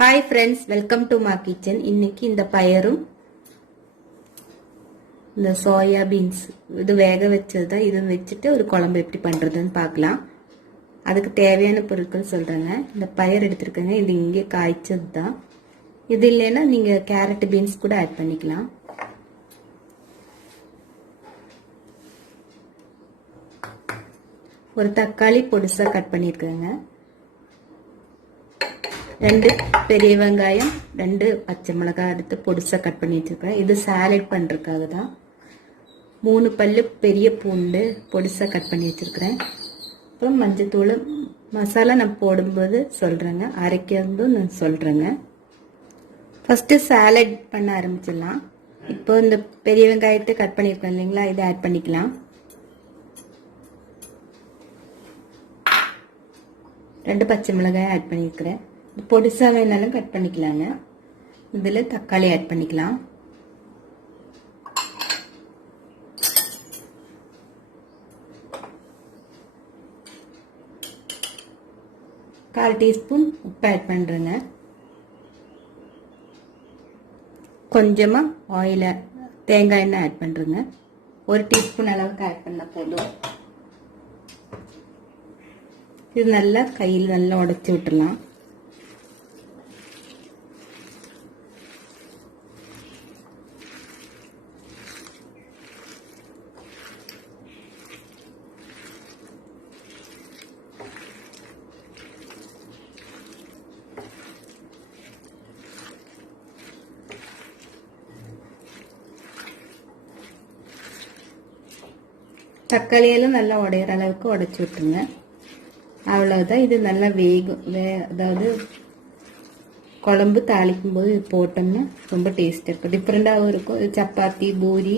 Hi friends, welcome to my kitchen. இன்னைக்கு இந்த பயரும் இந்த சோயா பீன்ஸ் இது வேக வச்சது இது வச்சிட்டு ஒரு குழம்பு எப்படி பண்றதுன்னு பார்க்கலாம். அதுக்கு தேவையான பொருட்கள் சொல்றேங்க. இந்த பயர் எடுத்துருக்கேங்க. இது இங்கே காய்ச்சது தான். இது இல்லைன்னா நீங்க கேரட் பீன்ஸ் கூட ஆட் பண்ணிக்கலாம். ஒரு தக்காளி பொடிசா கட் பண்ணிருக்கேங்க. 2 பெரிய வெங்காயம் 2 பச்சை மிளகாய் எடுத்து பொடிசா கட் பண்ணி வச்சிருக்கேன். இது சாலட் பண்றதுக்காக தான். 3 பல்லு பெரிய பூண்டு பொடிசா கட் பண்ணி வச்சிருக்கேன். அப்புறம் மஞ்சத்தூள் மசாலா நான் போடும்போது சொல்றேங்க. அரைக்கிறதும் நான் சொல்றேங்க. ஃபர்ஸ்ட் சாலட் பண்ண ஆரம்பிச்சிடலாம். இப்போ இந்த பெரிய வெங்காயத்தை கட் பண்ணிருக்கேன் இல்லைங்களா, இதை ஆட் பண்ணிக்கலாம். 2 பச்சை மிளகாய் ஆட் பண்ணியிருக்கிறேன். பொடிசா வேணாலும் கட் பண்ணிக்கலாங்க. இதில் தக்காளி ஆட் பண்ணிக்கலாம். கால் டீஸ்பூன் உப்பு ஆட் பண்ணுறேங்க. கொஞ்சமாக ஆயில தேங்காய் எண்ணெய் ஆட் பண்ணுறேங்க. 1 டீஸ்பூன் அளவுக்கு ஆட் பண்ணால் போதும். இது நல்லா கையில் நல்லா உடைச்சி விட்டுடலாம். தக்காளியெல்லாம் நல்லா உடையிற அளவுக்கு உடைச்சி விட்டுருங்க. அவ்வளோதான். இது நல்லா வேகும். அதாவது குழம்பு தாளிக்கும் போது இது போட்டோம்னா ரொம்ப டேஸ்டாக இருக்கும். டிஃப்ரெண்டாகவும் இருக்கும். இது சப்பாத்தி பூரி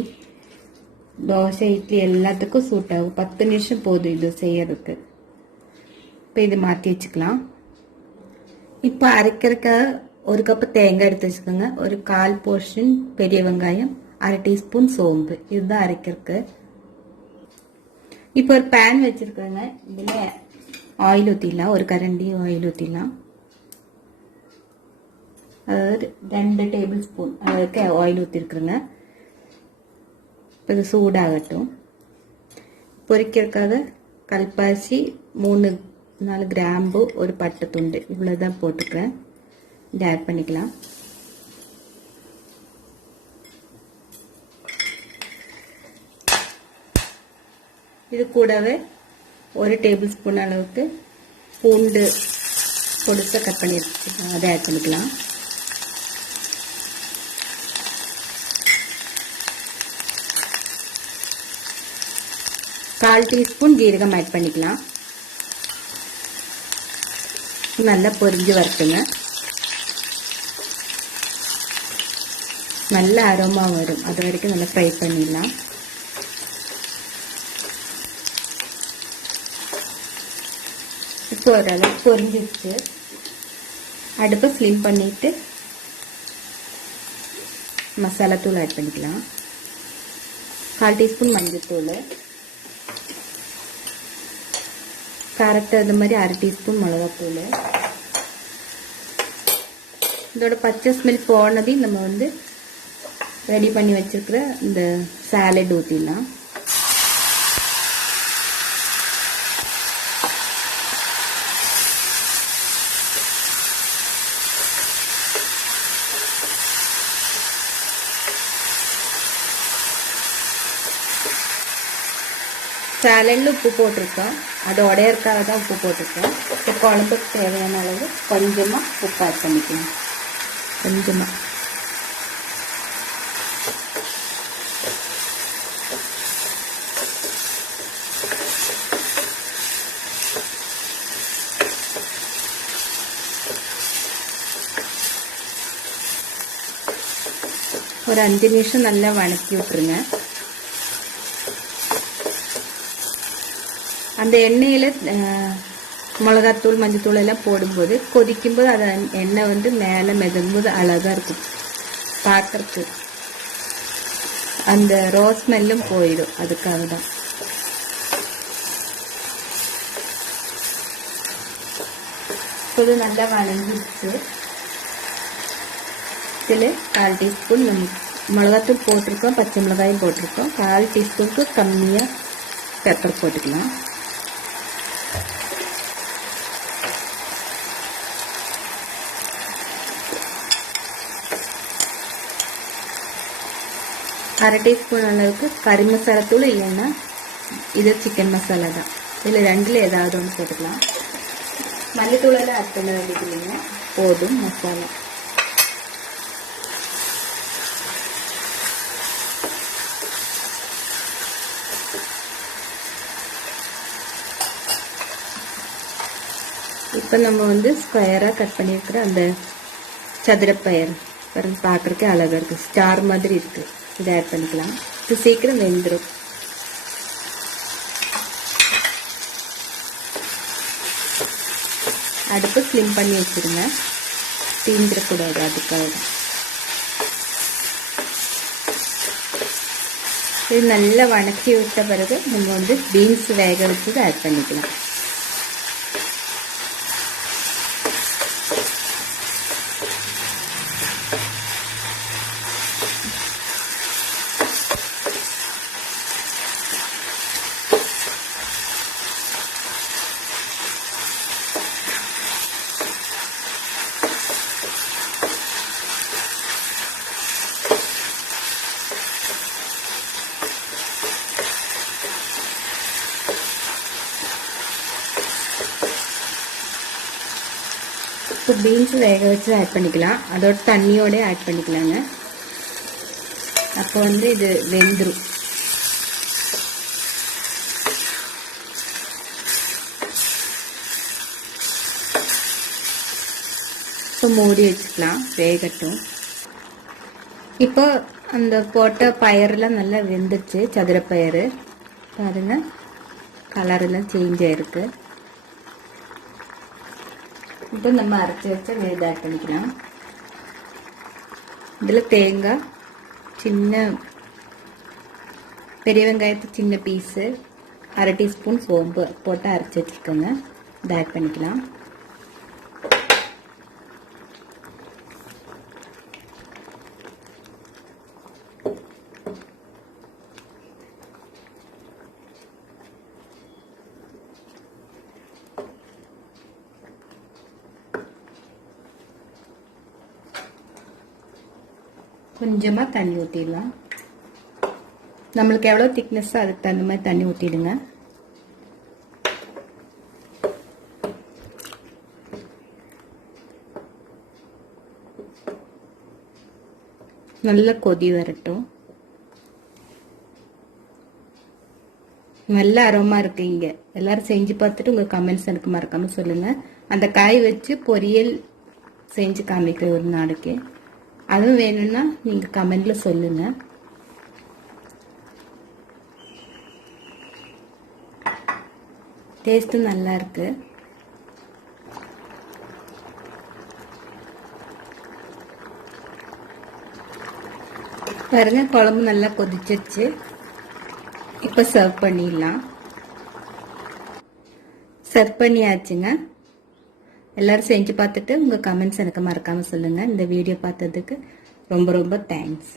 தோசை இட்லி எல்லாத்துக்கும் சூட் ஆகும். 10 நிமிஷம் போதும் இது செய்யறதுக்கு. இப்போ இது மாற்றி வச்சுக்கலாம். இப்போ அரைக்கிறதுக்காக 1 கப்பு தேங்காய் எடுத்து வச்சுக்கோங்க. ஒரு 1/4 போர்ஷன் பெரிய வெங்காயம் 1/2 டீஸ்பூன் சோம்பு இதுதான் அரைக்கிறதுக்கு. இப்போ ஒரு பேன் வச்சிருக்கேங்க. இதில் ஆயில் ஊற்றிடலாம். ஒரு கரண்டி ஆயில் ஊற்றிடலாம். அதாவது 2 டேபிள் ஸ்பூன் அளவுக்கு ஆயில் ஊற்றிருக்குறேங்க. இப்போ இது சூடாகட்டும். பொரிக்கிறதுக்காக கல்பாசி 3-4 கிராம்பு ஒரு பட்டை துண்டு இவ்வளோதான் போட்டுக்கிறேன். இதை ஆட் பண்ணிக்கலாம். இது கூடவே 1 டேபிள் ஸ்பூன் அளவுக்கு பூண்டு பொடிசா கட் பண்ணி வச்சுருக்கோம். அதை ஆட் பண்ணிக்கலாம். கால் டீஸ்பூன் ஜீரகம் ஆட் பண்ணிக்கலாம். நல்லா பொரிஞ்சு வரட்டுங்க. நல்ல அரோமா வரும். அது வரைக்கும் நல்லா ஃப்ரை பண்ணிடலாம். இப்போ ஓரளவுக்கு பொரிஞ்சிடுச்சு. அடுப்பை ஸ்லிம் பண்ணிட்டு மசாலா தூள் ஆட் பண்ணிக்கலாம். 1/4 டீஸ்பூன் மஞ்சள், காரத்தை அது மாதிரி 1/2 டீஸ்பூன் மிளகாத்தூள். இதோட பச்சை ஸ்மெல் போனதையும் நம்ம வந்து ரெடி பண்ணி வச்சிருக்கிற இந்த சாலட் ஊற்றிடலாம். சாலட்ல உப்பு போட்டிருக்கோம். அது உடையறதுக்காக தான் உப்பு போட்டிருக்கோம். இப்போ குழம்புக்கு தேவையான அளவு கொஞ்சமாக உப்பு ஆட் பண்ணிக்கலாம். கொஞ்சமாக ஒரு 5 நிமிஷம் நல்லா வணக்கி விட்டுருங்க. அந்த எண்ணெயில் மிளகாத்தூள் மஞ்சத்தூள் எல்லாம் போடும்போது கொதிக்கும்போது அது எண்ணெய் வந்து மேலே மிதங்கும்போது அழகாக இருக்கும் பார்க்கறதுக்கு. அந்த ரோஸ் ஸ்மெல்லும் போயிடும். அதுக்காக தான். இப்போது நல்லா வணங்கிடுச்சு. இதில் 1/4 டீஸ்பூன் மிளகாத்தூள் போட்டிருக்கோம், பச்சை மிளகாயும் போட்டிருக்கோம். 1/4 டீஸ்பூனுக்கு கம்மியாக பெப்பர் போட்டுக்கலாம். அரை டீஸ்பூன் அளவுக்கு கறி மசாலா தூள், இல்லைன்னா இது சிக்கன் மசாலா தான். இதில் ரெண்டில் ஏதாவது ஒன்று போட்டுக்கலாம். மல்லித்தூளெல்லாம் ஆட் பண்ண வேண்டியது இல்லைங்க, போதும் மசாலா. இப்போ நம்ம ஸ்கொயராக கட் பண்ணியிருக்கிற அந்த சதுரப்பயிறு பார்க்குறதுக்கு அழகாக இருக்குது, ஸ்டார் மாதிரி இருக்குது. இதை ஆட் பண்ணிக்கலாம். இது சீக்கிரம் வெந்துடும். அடுப்பு ஸ்லிம் பண்ணி வச்சுருங்க, தீஞ்சிடக்கூடாது, அதுக்காக. இது நல்லா வணக்கி விட்ட பிறகு நம்ம பீன்ஸ் வேக வச்சு ஆட் பண்ணிக்கலாம். இப்போ பீன்ஸ் வேக வச்சு ஆட் பண்ணிக்கலாம், அதோட தண்ணியோட ஆட் பண்ணிக்கலாங்க. அப்போ இது வெந்துடும். இப்போ மூடி வச்சுக்கலாம், வேகட்டும். இப்போ அந்த போட்ட பயிரெல்லாம் நல்லா வெந்துச்சு, சதுரப்பயிறு பாருங்க, கலரெல்லாம் சேஞ்ச் ஆயிருக்கு. இப்போ நம்ம அரைச்சி வச்ச விழுது ஆட் பண்ணிக்கலாம். இதில் தேங்காய் பெரிய வெங்காயத்து சின்ன பீஸு, அரை டீஸ்பூன் சோம்பு போட்டு அரைச்சி வச்சுருக்கோங்க. இதை ஆட் பண்ணிக்கலாம். கொஞ்சமாக தண்ணி ஊற்றிடலாம். நம்மளுக்கு எவ்வளோ திக்னஸ் அதுக்கு தகுந்த மாதிரி தண்ணி ஊற்றிடுங்க. நல்லா கொதி வரட்டும். நல்ல அரோமா இருக்கு. இங்கே எல்லாரும் செஞ்சு பார்த்துட்டு உங்கள் கமெண்ட்ஸ் எனக்கு மறக்காம சொல்லுங்க. அந்த காய் வச்சு பொரியல் செஞ்சு காமிக்கிறேன் ஒரு நாளைக்கு. அதுவும் வேணும்னா நீங்க கமெண்ட்ல சொல்லுங்க. டேஸ்ட் நல்லா இருக்கு. பாருங்க, குழம்பு நல்லா கொதிச்சிருச்சு. இப்ப சர்வ் பண்ணிடலாம். சர்வ் பண்ணியாச்சுங்க. எல்லாரும் செஞ்சு பார்த்துட்டு உங்கள் கமெண்ட்ஸ் எனக்கு மறக்காமல் சொல்லுங்கள். இந்த வீடியோ பார்த்ததுக்கு ரொம்ப ரொம்ப தேங்க்ஸ்.